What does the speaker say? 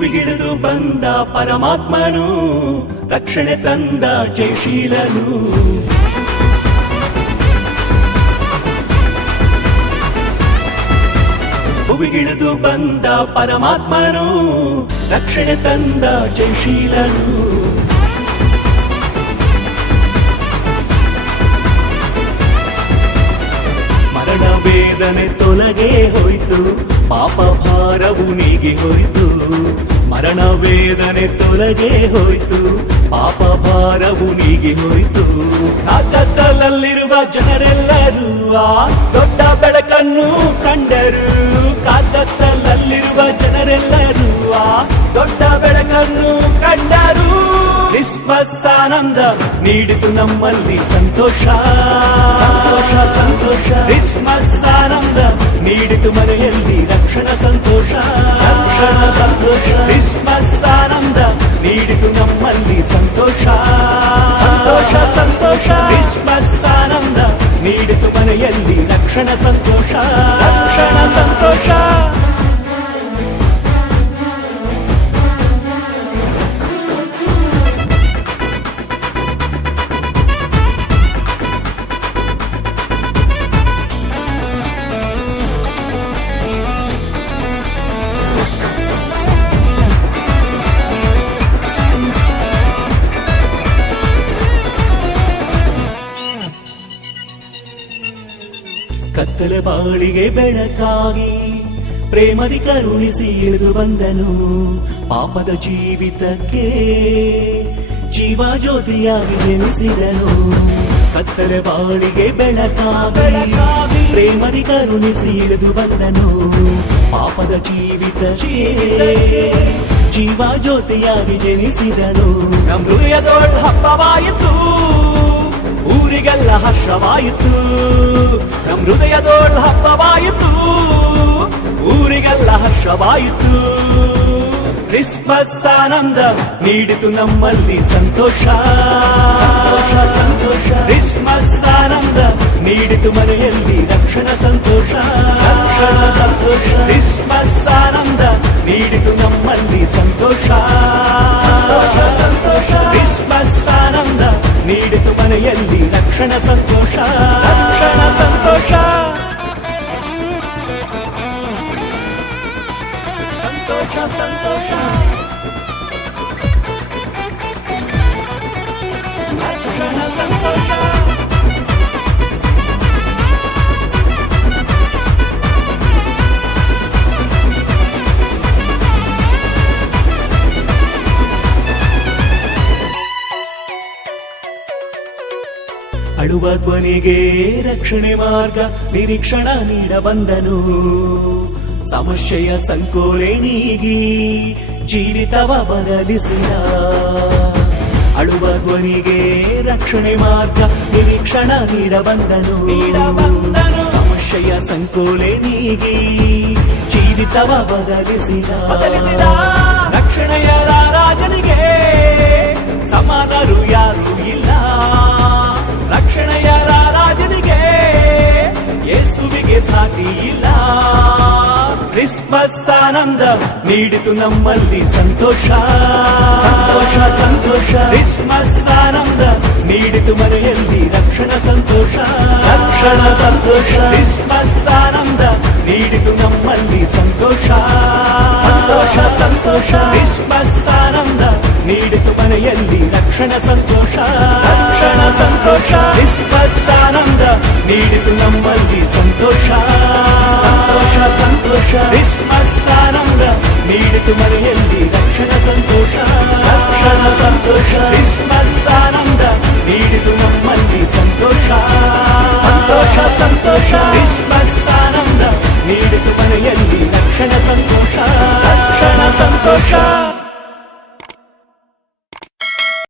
ಭುವಿಗಿಳಿದು ಬಂದ ಪರಮಾತ್ಮನು ರಕ್ಷಣೆ ತಂದ ಜಯಶೀಲನು. ಭುವಿಗಿಳಿದು ಬಂದ ಪರಮಾತ್ಮನು ರಕ್ಷಣೆ ತಂದ ಜಯಶೀಲನು. ಮರಣ ವೇದನೆ ತೊಲಗೆ ಹೋಯ್ತು, ಪಾಪ ಭಾರವು ನೀಗಿ ಹೋಯ್ತು. ಮರಣ ವೇದನೆ ತೊಲಗೆ ಹೋಯ್ತು, ಪಾಪ ಭಾರವು ನೀಗಿ ಹೋಯ್ತು. ಕಾಕತ್ತಲಲ್ಲಿರುವ ಜನರೆಲ್ಲರೂ ಆ ದೊಡ್ಡ ಬೆಳಕನ್ನು ಕಂಡರು. ಕಾಕತ್ತಲಲ್ಲಿರುವ ಜನರೆಲ್ಲರೂ ಆ ದೊಡ್ಡ ಬೆಳಕನ್ನು ಕಂಡರು. ಕ್ರಿಸ್ಮಸ್ ಆನಂದ ನೀಡಿತು ನಮ್ಮಲ್ಲಿ ಸಂತೋಷ, ಸಂತೋಷ ಸಂತೋಷ. ಕ್ರಿಸ್ಮಸ್ ಆನಂದ ನೀಡಿತು ಮನೆಯಲ್ಲಿ ರಕ್ಷಣಾ ಸಂತೋಷ, ರಕ್ಷಣಾ ಸಂತೋಷ. ಕ್ರಿಸ್ಮಸ್ ಆನಂದ ನೀಡಿತು ನಮ್ಮಲ್ಲಿ ಸಂತೋಷ, ಸಂತೋಷ ಸಂತೋಷ. ಕ್ರಿಸ್ಮಸ್ ಆನಂದ ನೀಡಿತು ಮನೆಯಲ್ಲಿ ರಕ್ಷಣಾ ಸಂತೋಷ, ರಕ್ಷಣಾ ಸಂತೋಷ. ಕತ್ತಲೆ ಬಾಳಿಗೆ ಬೆಳಕಾಗಿ ಪ್ರೇಮದಿ ಕರುಣಿಸಿ ಇಳಿದು ಬಂದನು. ಪಾಪದ ಜೀವಿತಕ್ಕೆ ಜೀವ ಜ್ಯೋತಿಯಾಗಿ ಜನಿಸಿದನು. ಕತ್ತಲೆ ಬಾಳಿಗೆ ಬೆಳಕಾಗಿ ಪ್ರೇಮದಿ ಕರುಣಿಸಿ ಇಳಿದು ಬಂದನು. ಪಾಪದ ಜೀವಿತಕ್ಕೆ ಜೀವ ಜ್ಯೋತಿಯಾಗಿ ಜನಿಸಿದನು. ನಮ್ಮ ಹೃದಯದೊಡ್ಡ ಹಬ್ಬವಾಯಿತು, ಊರಿಗೆಲ್ಲ ಹರ್ಷವಾಯಿತು. ನಮ್ಮ ಹೃದಯದೊಳ ಹಬ್ಬವಾಯಿತು, ಊರಿಗೆಲ್ಲ ಹರ್ಷವಾಯಿತು. ಕ್ರಿಸ್ಮಸ್ ಆನಂದ ನೀಡಿತು ನಮ್ಮಲ್ಲಿ ಸಂತೋಷ, ಸಂತೋಷ ಸಂತೋಷ. ಕ್ರಿಸ್ಮಸ್ ಆನಂದ ನೀಡಿತು ಮನೆಯಲ್ಲಿ ರಕ್ಷಣಾ ಸಂತೋಷ, ರಕ್ಷಣಾ ಸಂತೋಷ. ಕ್ರಿಸ್ಮಸ್ ಆನಂದ ನೀಡಿತು ನಮ್ಮಲ್ಲಿ ಸಂತೋಷ, ಸಂತೋಷ ಸಂತೋಷ. ಕ್ರಿಸ್ಮಸ್ ಆನಂದ ನೀಡಿತು ಮನೆಯಲ್ಲಿ ರಕ್ಷಣಾ ಸಂತೋಷ, ರಕ್ಷಣಾ ಸಂತೋಷ. ಸಂತೋಷ ಸಂತೋಷ. ರಕ್ಷಣಾ ಸಂತೋಷ. ಅಳುವ ಧ್ವನಿಗೆ ರಕ್ಷಣೆ ಮಾರ್ಗ ನಿರೀಕ್ಷಣ ನೀಡ ಬಂದನು. ಸಮಸ್ಯೆಯ ಸಂಕೋಲೆ ನೀಗಿ ಜೀವಿತವ ಬದಲಿಸಿದ. ಅಳುವ ಧ್ವನಿಗೆ ರಕ್ಷಣೆ ಮಾರ್ಗ ನಿರೀಕ್ಷಣ ನೀಡ ಬಂದನು. ಸಮಸ್ಯೆಯ ಸಂಕೋಲೆ ನೀಗಿ ಜೀವಿತವ ಬದಲಿಸಿದ. ರಕ್ಷಣೆಯ ರಾಜನಿಗೆ ಸಮಾನರು ಯಾರು ಇಲ್ಲ. ರಕ್ಷಣೆಯ ರಾಜನಿಗೆ ಯೇಸುವಿಗೆ ಸಾಟಿ ಇಲ್ಲ. ಕ್ರಿಸ್ಮಸ್ ಆನಂದ ನೀಡಿತು ನಮ್ಮಲ್ಲಿ ಸಂತೋಷ, ಸಂತೋಷ ಸಂತೋಷ. ಕ್ರಿಸ್ಮಸ್ ಆನಂದ ನೀಡಿತು ಮನೆಯಲ್ಲಿ ರಕ್ಷಣಾ ಸಂತೋಷ, ರಕ್ಷಣಾ ಸಂತೋಷ. ಕ್ರಿಸ್ಮಸ್ ಆನಂದ ನೀಡಿತು ನಮ್ಮಲ್ಲಿ ಸಂತೋಷ, ಸಂತೋಷ ಸಂತೋಷ. ಕ್ರಿಸ್ಮಸ್ ಆನಂದ ನೀಡಿತು ಮನೆಯಲ್ಲಿ ರಕ್ಷಣಾ ಸಂತೋಷ, ರಕ್ಷಣಾ ಸಂತೋಷ. ಕ್ರಿಸ್ಮಸ್ ಆನಂದ ನೀಡಿತು ನಮ್ಮಲ್ಲಿ ಸಂತೋಷ, ಸಂತೋಷ ಸಂತೋಷ. ಕ್ರಿಸ್ಮಸ್ ಆನಂದ ನೀಡಿತು ಮನೆಯಲ್ಲಿ ರಕ್ಷಣಾ ಸಂತೋಷ, ರಕ್ಷಣಾ ಸಂತೋಷ. ಕ್ರಿಸ್ಮಸ್ ಆನಂದ ನೀಡಿತು ನಮ್ಮಲ್ಲಿ ಸಂತೋಷ, ಸಂತೋಷ ಸಂತೋಷ. ಕ್ರಿಸ್ಮಸ್ ಆನಂದ ನೀಡಿತು ಮನೆಯಲ್ಲಿ ರಕ್ಷಣಾ ಸಂತೋಷ, ರಕ್ಷಣಾ ಸಂತೋಷ.